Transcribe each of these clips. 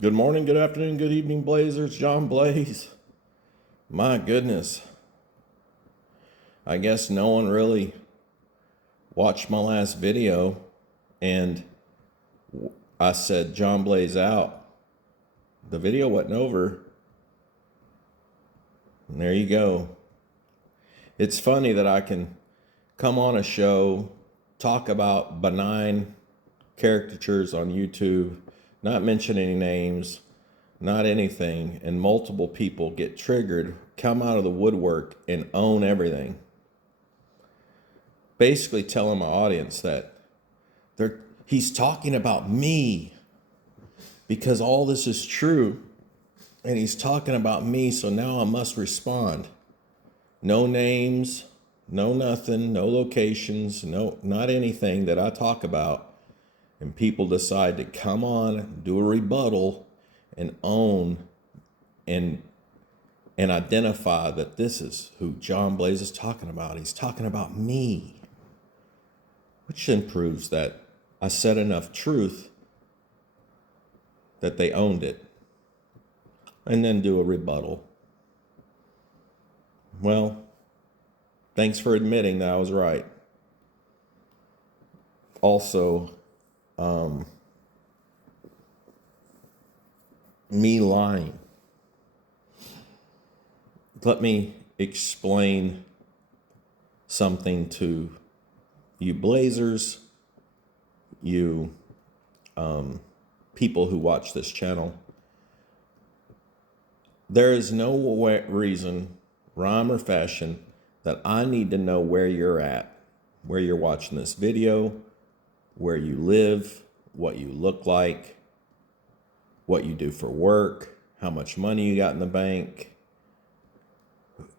Good morning, good afternoon, good evening, Blazers. John Blaze. My goodness. I guess no one really watched my last video, and I said John Blaze out. The video wasn't over. And there you go. It's funny that I can come on a show, talk about benign caricatures on YouTube, not mention any names, not anything, and multiple people get triggered, come out of the woodwork, and own everything. Basically telling my audience that he's talking about me because all this is true, and he's talking about me, so now I must respond. No names, no nothing, no locations, no not anything that I talk about. And people decide to come on, do a rebuttal, and own and identify that this is who John Blaze is talking about. He's talking about me, which then proves that I said enough truth that they owned it, and then do a rebuttal. Well, thanks for admitting that I was right. Also, me lying. Let me explain something to you Blazers, you people who watch this channel. There is no reason, rhyme or fashion, that I need to know where you're at, where you're watching this video, where you live, what you look like, what you do for work, how much money you got in the bank,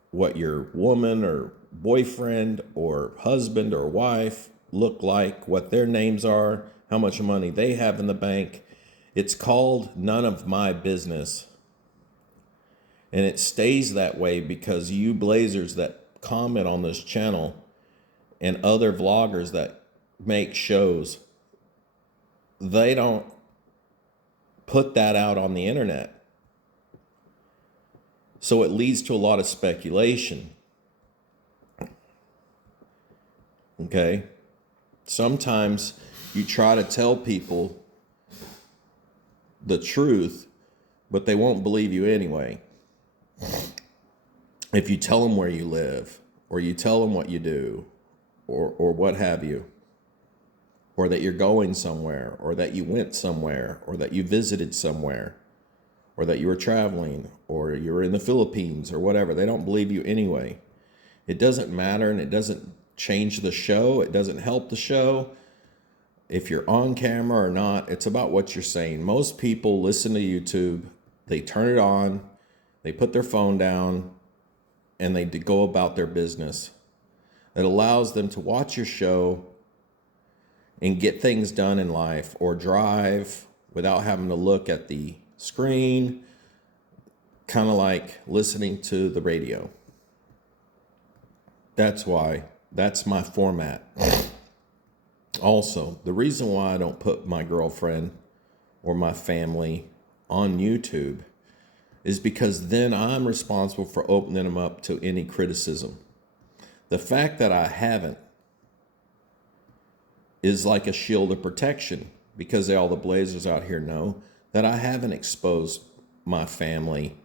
what your woman or boyfriend or husband or wife look like, what their names are, how much money they have in the bank. It's called none of my business. And it stays that way because you Blazers that comment on this channel and other vloggers that make shows, they don't put that out on the internet. So it leads to a lot of speculation. Okay? Sometimes you try to tell people the truth, but they won't believe you anyway. If you tell them where you live, or you tell them what you do, or what have you, or that you're going somewhere, or that you went somewhere, or that you visited somewhere, or that you were traveling, or you were in the Philippines, or whatever, they don't believe you anyway. It doesn't matter, and it doesn't change the show. It doesn't help the show. If you're on camera or not, it's about what you're saying. Most people listen to YouTube, they turn it on, they put their phone down, and they go about their business. It allows them to watch your show and get things done in life, or drive without having to look at the screen, kind of like listening to the radio. That's why, that's my format. Also, the reason why I don't put my girlfriend or my family on YouTube is because then I'm responsible for opening them up to any criticism. The fact that I haven't is like a shield of protection, because all the Blazers out here know that I haven't exposed my family,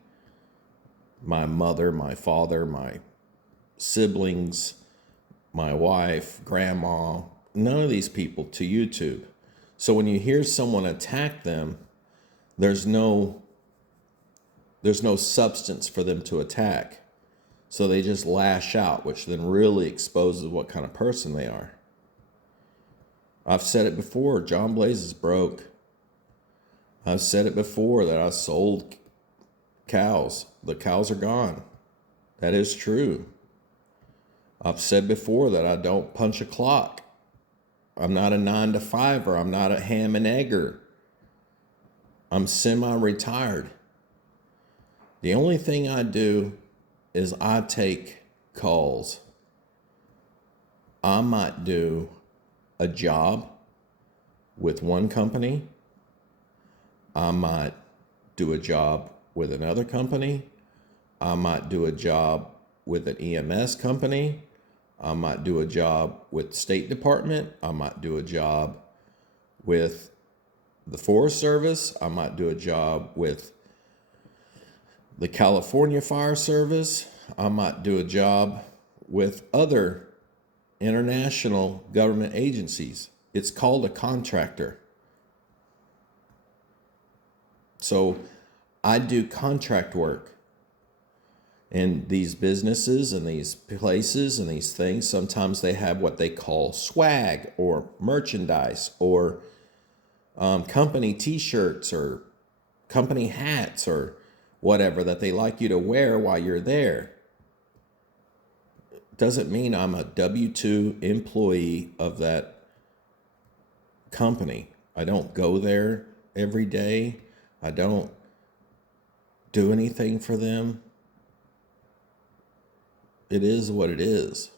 my mother, my father, my siblings, my wife, grandma, none of these people to YouTube. So when you hear someone attack them, there's no substance for them to attack. So they just lash out, which then really exposes what kind of person they are. I've said it before, John Blaze is broke. I've said it before that I sold cows. The cows are gone. That is true. I've said before that I don't punch a clock. I'm not a 9-to-5er. I'm not a ham and egger. I'm semi-retired. The only thing I do is I take calls. I might do a job with one company. I might do a job with another company. I might do a job with an EMS company. I might do a job with State Department. I might do a job with the Forest Service. I might do a job with the California Fire Service. I might do a job with other international government agencies. It's called a contractor. So I do contract work. And these businesses and these places and these things, sometimes they have what they call swag or merchandise or company t-shirts or company hats or whatever that they like you to wear while you're there. Doesn't mean I'm a W-2 employee of that company. I don't go there every day. I don't do anything for them. It is what it is.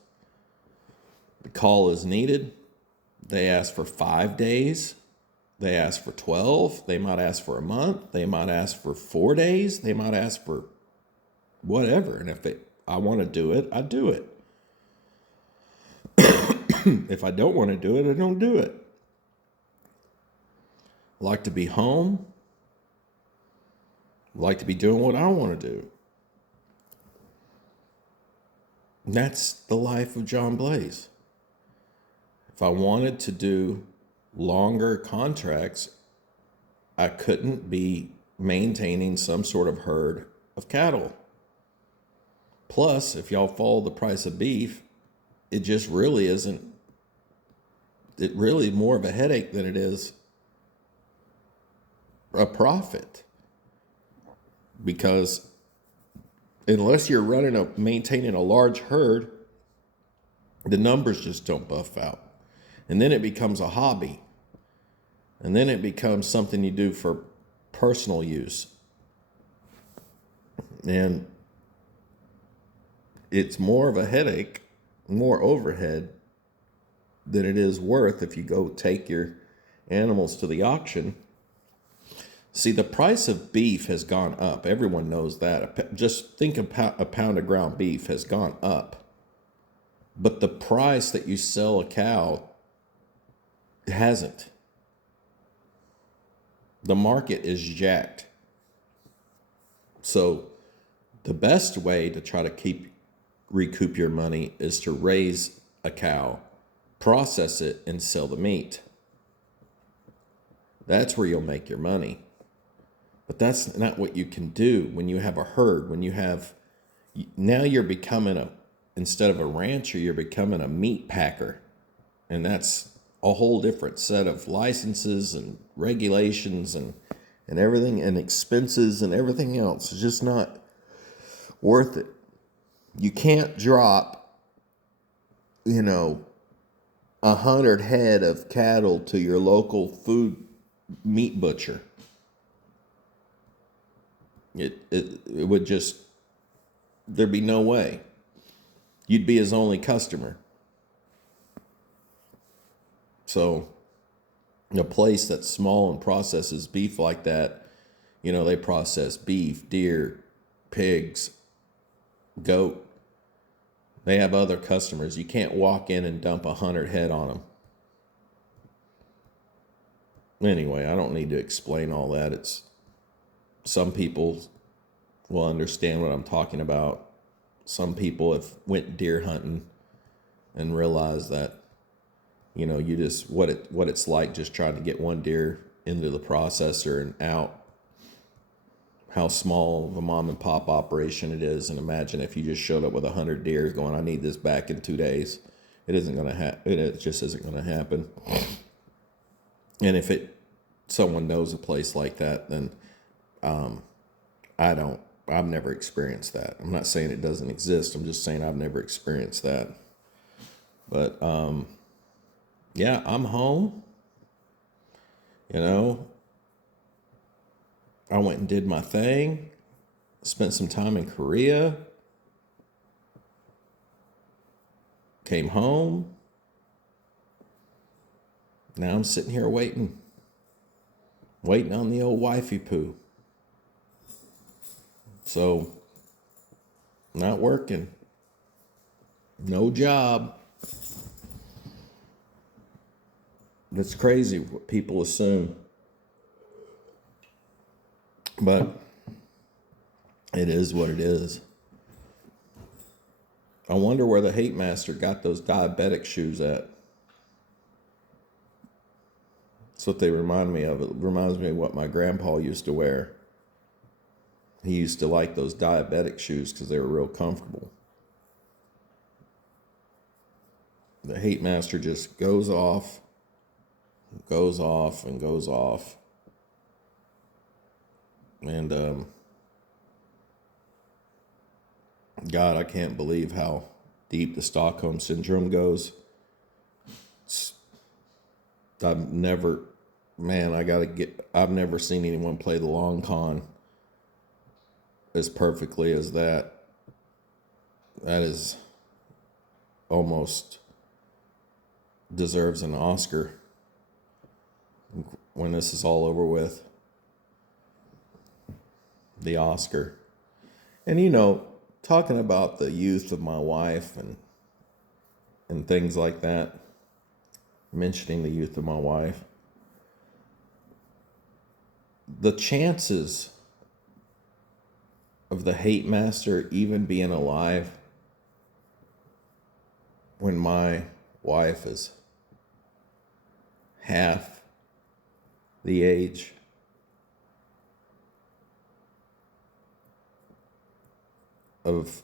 The call is needed. They ask for 5 days. They ask for 12. They might ask for a month. They might ask for 4 days. They might ask for whatever. And if I want to do it, I do it. If I don't want to do it, I don't do it. I like to be home. I like to be doing what I want to do. And that's the life of John Blaze. If I wanted to do longer contracts, I couldn't be maintaining some sort of herd of cattle. Plus, if y'all follow the price of beef, it just really isn't, it really more of a headache than it is a profit. Because unless you're maintaining a large herd, the numbers just don't buff out. And then it becomes a hobby. And then it becomes something you do for personal use. And it's more of a headache, more overhead than it is worth if you go take your animals to the auction. See, the price of beef has gone up. Everyone knows that. Just think a pound of ground beef has gone up. But the price that you sell a cow hasn't. The market is jacked. So the best way to try to recoup your money is to raise a cow, process it, and sell the meat. That's where you'll make your money. But that's not what you can do when you have a herd, now you're becoming instead of a rancher, you're becoming a meat packer. And that's a whole different set of licenses and regulations and everything and expenses and everything else. It's just not worth it. You can't drop, 100 head of cattle to your local meat butcher. It would just, there'd be no way. You'd be his only customer. So a place that's small and processes beef like that, they process beef, deer, pigs, goat. They have other customers. You can't walk in and dump 100 head on them. Anyway, I don't need to explain all that. Some people will understand what I'm talking about. Some people have went deer hunting and realized that, you just, what it's like just trying to get one deer into the processor and out. How small of a mom and pop operation it is. And imagine if you just showed up with 100 deer going, I need this back in 2 days. It isn't going to happen. It just isn't going to happen. And if someone knows a place like that, then I've never experienced that. I'm not saying it doesn't exist. I'm just saying I've never experienced that. But, yeah, I'm home. I went and did my thing. Spent some time in Korea. Came home. Now I'm sitting here waiting on the old wifey poo. So, not working. No job. It's crazy what people assume. But it is what it is. I wonder where the hate master got those diabetic shoes at. That's what they remind me of. It reminds me of what my grandpa used to wear. He used to like those diabetic shoes because they were real comfortable. The hate master just goes off, and goes off. And God, I can't believe how deep the Stockholm Syndrome goes. I've never seen anyone play the long con as perfectly as that. That is almost deserves an Oscar when this is all over with. The Oscar. And talking about the youth of my wife and things like that, mentioning the youth of my wife, the chances of the hate master even being alive when my wife is half the age of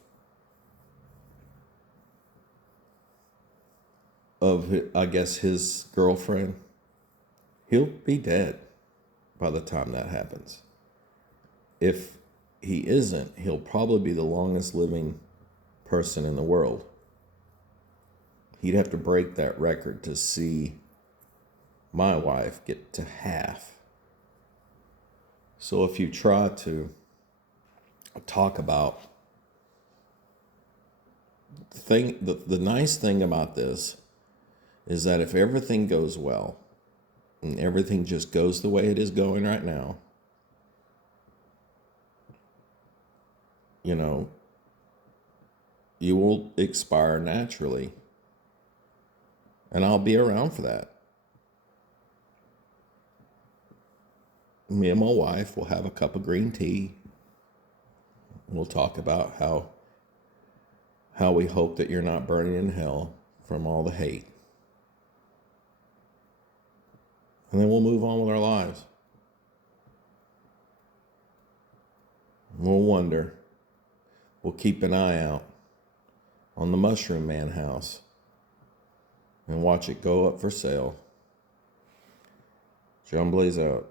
I guess his girlfriend, he'll be dead by the time that happens. If he isn't, he'll probably be the longest living person in the world. He'd have to break that record to see my wife get to half. So if you try to talk about the nice thing about this is that if everything goes well and everything just goes the way it is going right now, you will expire naturally. And I'll be around for that. Me and my wife will have a cup of green tea. We'll talk about how we hope that you're not burning in hell from all the hate. And then we'll move on with our lives. We'll wonder. We'll keep an eye out on the Mushroom Man house and watch it go up for sale. John Blaze out.